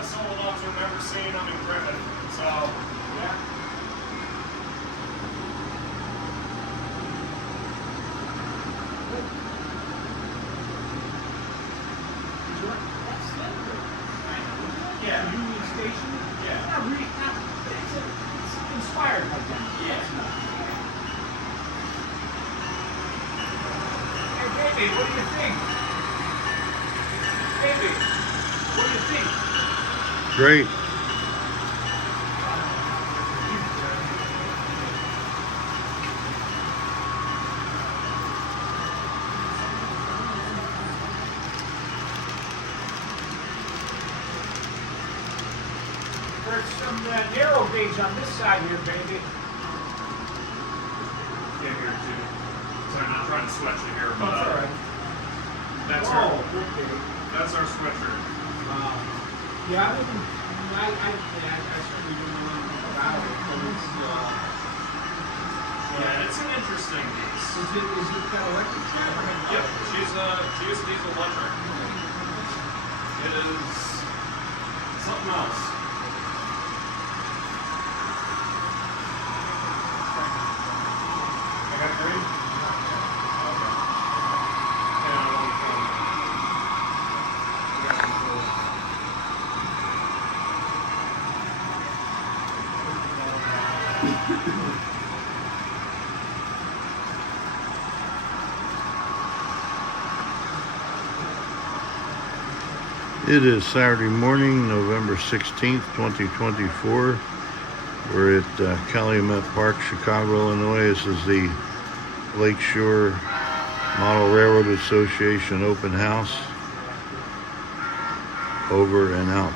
of sold enough to remember seeing them in Griffin. So, yeah. Yeah. Union Station? Yeah. Not really, it's inspired by them. Yeah. Hey, baby, what do you think? Baby, what do you think? Great. There's some narrow gauge on this side here, baby. Yeah, here too. Sorry, I'm not trying to sweat you here, but That's all right. that's Oh, our okay. that's our sweatshirt. Yeah, I wouldn't. I certainly don't know anything about it, but it's. Yeah, it's an interesting piece. Is it got electric drive or not? Yep, she's diesel electric. It is something else. I got green? Okay. Yeah, I want It is Saturday morning, November 16th, 2024. We're at Calumet Park, Chicago, Illinois. This is the Lakeshore Model Railroad Association open house. Over and out.